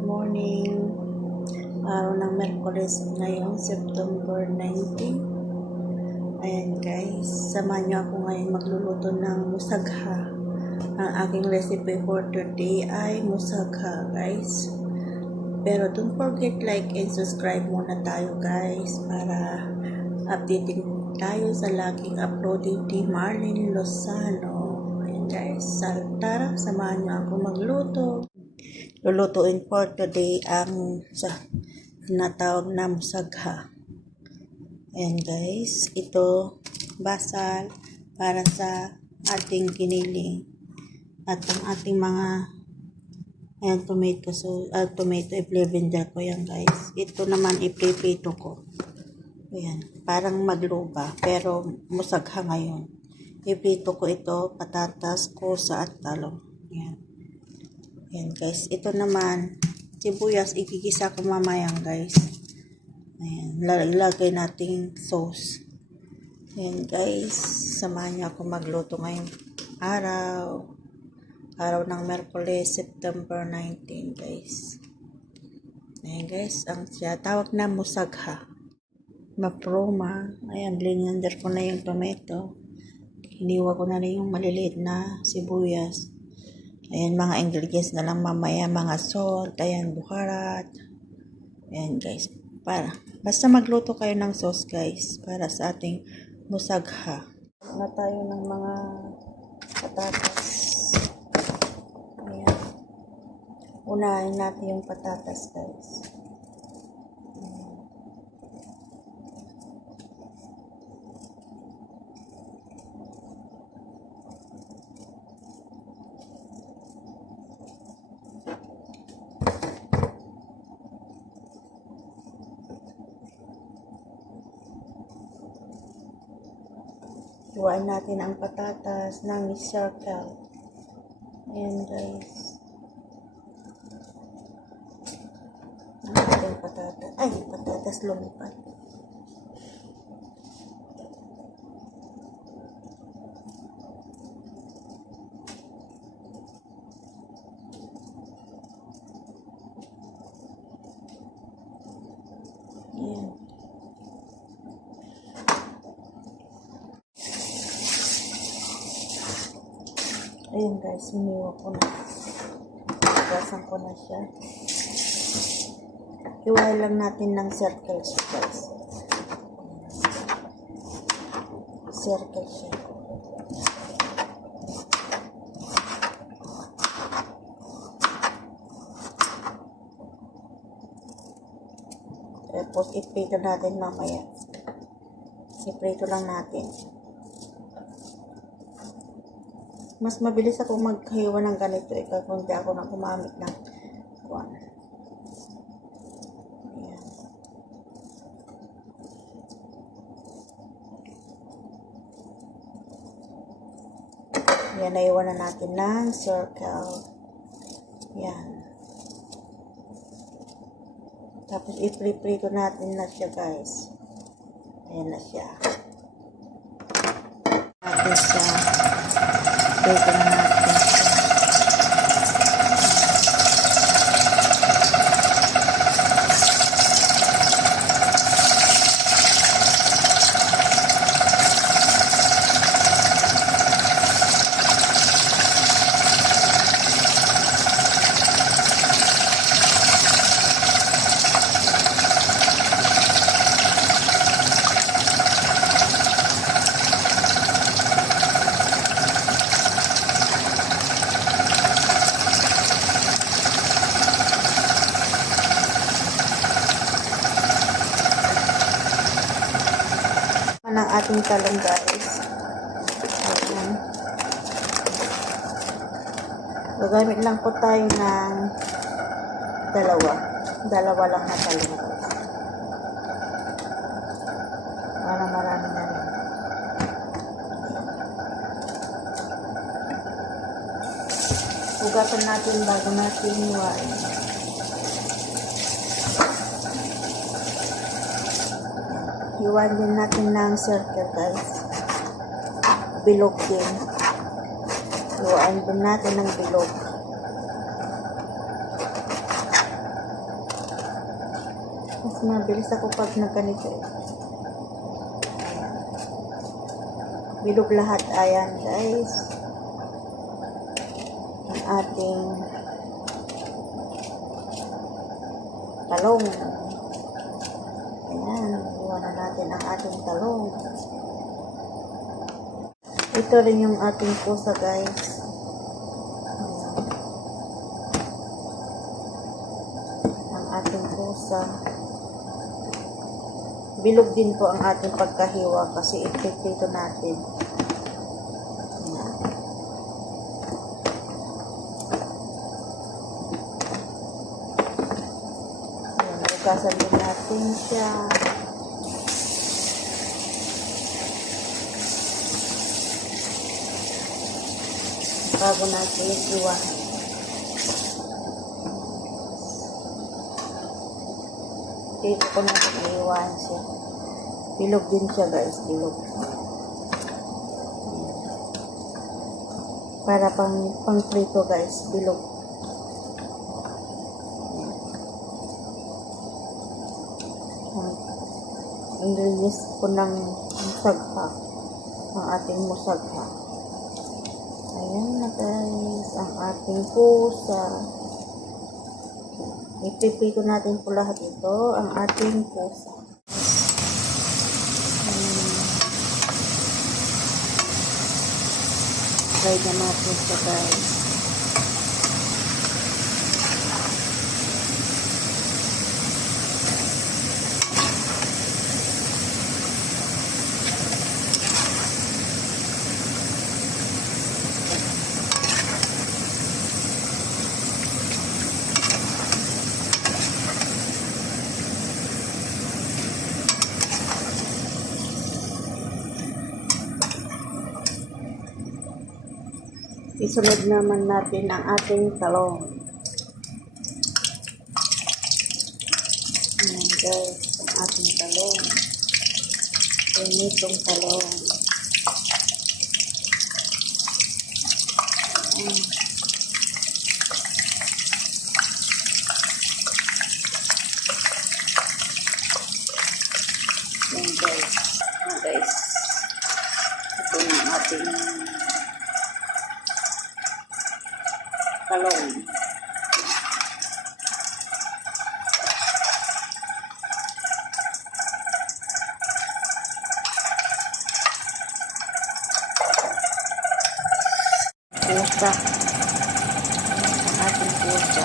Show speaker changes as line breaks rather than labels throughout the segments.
good morning. Araw ng Merkulis ngayong September 19. Ayan guys, samahan niyo ako ngayon magluluto ng musagha. Ang aking recipe for today ay musagha guys. Pero don't forget like and subscribe muna tayo guys para updating tayo sa laging uploading ni Marlene Lozano. Ayan guys, tara, samahan niyo ako magluto. Lulutuin for today ang sa tinatawag na musagha. Ayan guys, ito basal para sa ating giniling at ang ating mga ayan tomato so uh, tomato i-blender ko yan guys. Ito naman ipripito ko. Ayan, parang magluba pero musagha ngayon. Iprito ko ito, patatas, kusa at talong. Ayan. Ayan guys, ito naman, sibuyas, igigisa ko mamayang guys. Ayan, lalagay nating sauce. Ayan guys, samahan niyo ako magluto ngayong araw. Araw ng Merkulis, September 19 guys. Ayan guys, ang siya tawag na musagha. Maproma. Ayan, blender ko na yung tomato. Hiniwa ko na rin yung maliliit na sibuyas. Ayan, mga ingredients na lang mamaya, mga salt, ayan, bukarat. Ayan, guys. Para, basta magluto kayo ng sauce, guys, para sa ating musagha. Na tayo ng mga patatas. Ayan. Unahin natin yung patatas, guys. Iwain natin ang patatas ng circle. Ayan guys. Ang ating patatas. Ay, patatas lumipad. Ayan. Ayun guys, hiniwa ko na. Gasan ko na siya. Iwain lang natin ng circle siya guys. Circle siya. Tapos iprito natin mamaya. Iprito lang natin. Mas mabilis ako maghiwa ng ganito eh kung di ako na gumamit ng kuwan. Yan, naiwan na natin ng circle. Yan. Tapos, i-prito natin na siya, guys. Ayan na siya. Natin siya. Prito na natin siya. Ano ang ating talong guys. Ayan. Gagamit lang po tayo ng dalawa. Dalawa lang na talong guys. Para marami na rin. Ugatan natin bago natin hiwain. Hiwain din natin ng circle guys. Bilog din. Hiwain din natin ng bilog. mabilis ako pag nagganito. Bilog lahat. Ayan, guys. Ang ating talong. Iwan na natin ang ating talong. Ito rin yung ating pusa, guys. Ang ating pusa. Bilog din po ang ating pagkahiwa kasi ipipito natin. Ayan. Hugasan din natin siya. Bago natin iwan. Dito ko natin iwan siya. Bilog din siya guys, bilog. Para pang pang prito guys, bilog. Ang ingredients ko ng musagha. Ang ating musagha. Ayan na guys, ang ating pusa. Ipipito natin po lahat ito, ang ating pusa. Try na natin siya guys. Isunod naman natin ang ating talong. Ayan guys, ang ating talong. Pinitong talong. Pusa. Ang ating pusa.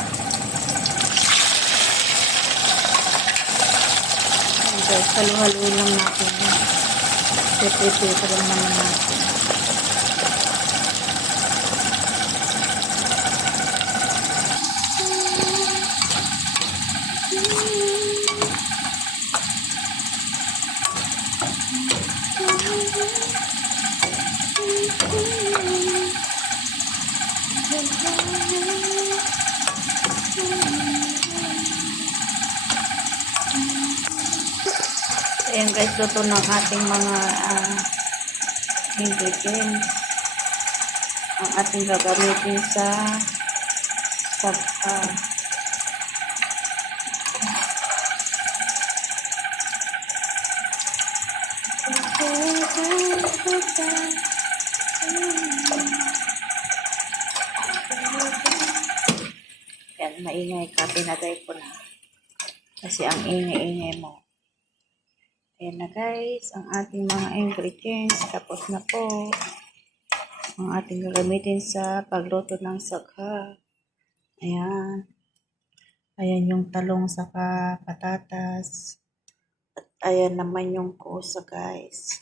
Ayan guys, halu-haluin lang natin. Prepare lang naman natin. Ayan guys, luto ng ating mga ah, ingredients. Ang ating gagamitin sa sa ah, Yan, maingay ka. Pinatay ko na. Kasi ang ingay-ingay mo. Ayan na guys, ang ating mga ingredients. Tapos na po. Ang ating gagamitin sa pagluto ng sakha. Ayan. Ayan yung talong saka patatas. At ayan naman yung kusa guys.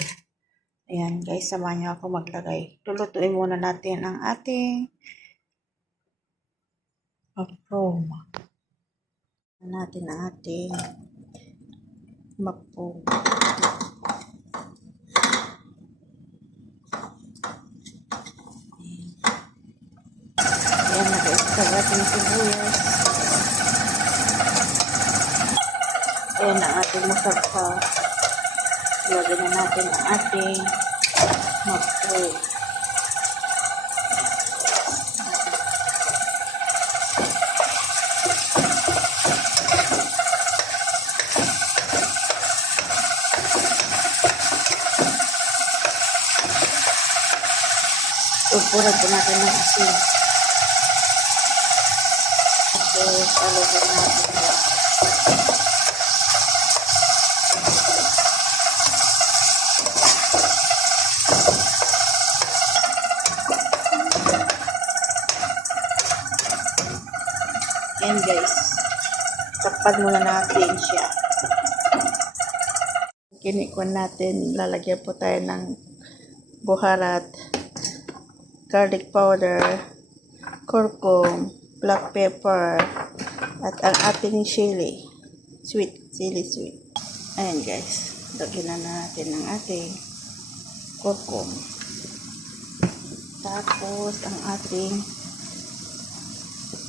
Ayan guys, samahan niyo ako maglagay. Lulutuin muna natin ang ating aroma. Natin ang ating mapo. Ayan na guys, sa ating sibuyas. Ayan ang ating masarpa. Ilagay na natin ang ating mapo. Tapuran po natin ng asin. Tapos, alagyan natin. Yan guys. Takpan muna natin siya. Kinikwan natin, lalagyan po tayo ng buharat, garlic powder, kurkum, black pepper, at ang ating chili. Sweet, chili sweet. Ayan guys, lagyan na natin ng ating kurkum. Tapos ang ating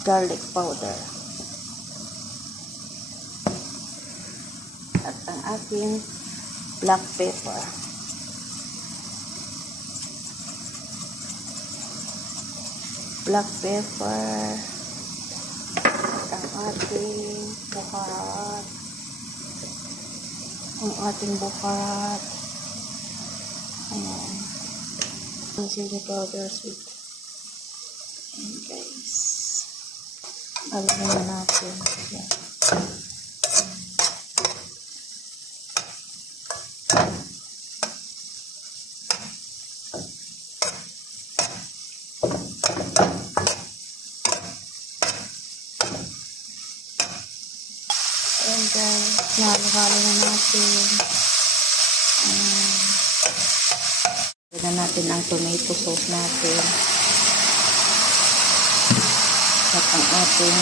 garlic powder. At ang ating black pepper. Black pepper. At ang ating buharat. Ang ating buharat. Ayan. Ang chili powder sweet. Ayan guys. Alam na natin. Yan. Ayan guys. Nalo-halo na natin. Ayan. Na natin ang tomato sauce natin. At ang ating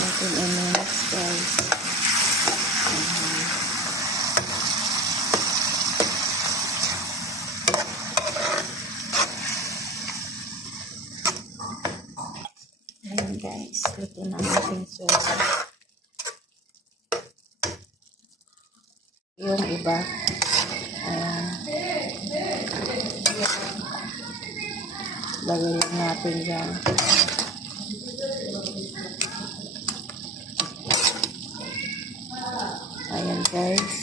natin i-mix guys. Ayan. Ayan guys, luto na ang ating sauce. Yung iba, ayan. Lagay lang natin dyan. Ayan guys.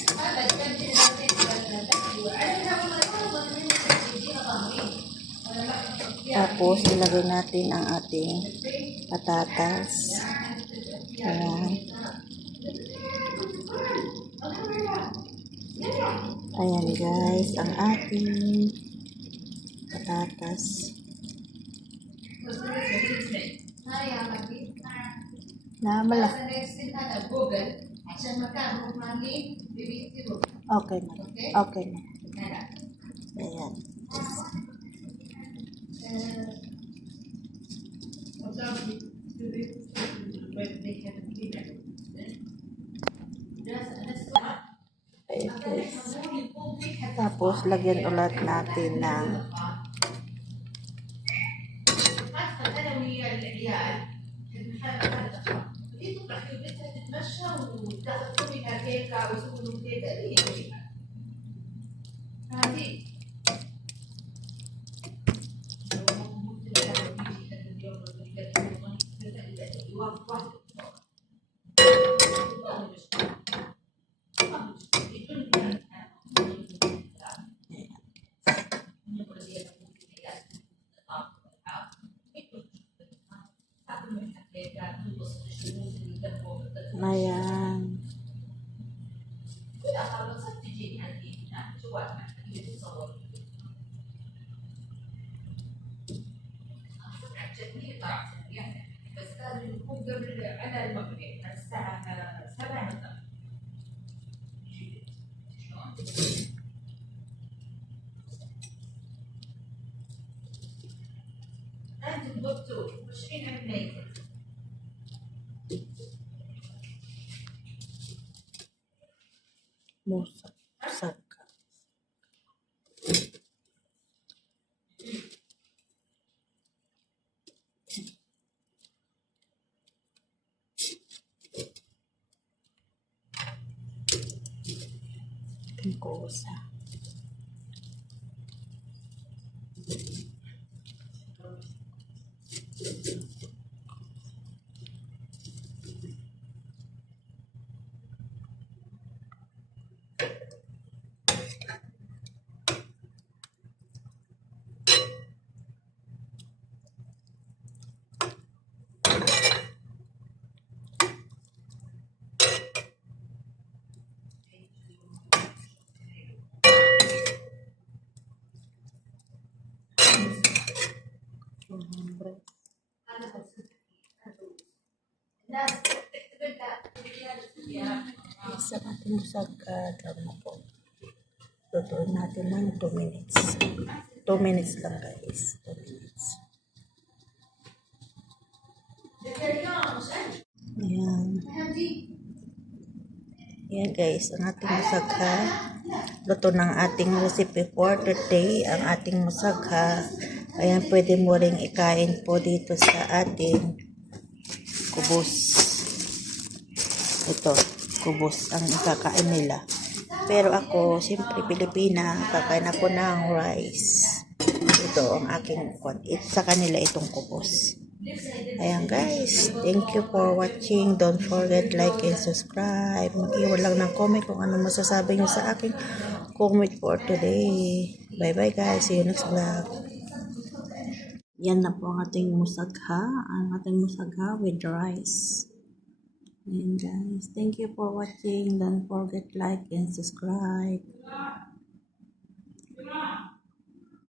Tapos, ilagay natin ang ating patatas. Ayan. Ayan guys, ang ating patatas. Namala. Okay na. Okay na. Ayan. Ayan. Tapos, lagyan ulit natin ng mudah me minat kau
sebelum dia tadi. هو اللي بتصور عجبني طلعت يعني بس لازم يكون قبل على المغرب على الساعة 7 الظهر شلون؟ أنتم ضبطوا ماشيين عملية
موسى Yeah. Ang ating musagka. Tama po. Lutuin natin ng 2 minutes. 2 minutes lang guys. 2 minutes. Ayan. Ayan guys, ang ating musagha. Luto ng ating recipe for today. Ang ating musagha. Ayan, pwede mo ring ikain po dito sa ating kubos. Ito, kubos ang ikakain nila. Pero ako, siyempre Pilipina, kakain ako ng rice. Ito ang aking kwan. It, sa kanila itong kubos. Ayan guys, thank you for watching. Don't forget like and subscribe. Mag-iwan lang ng comment kung ano masasabi nyo sa aking comment for today. Bye bye guys, see you next vlog. Yan na po ang ating musagha. Ang ating musagha with rice. Ayan guys, thank you for watching. Don't forget like and subscribe.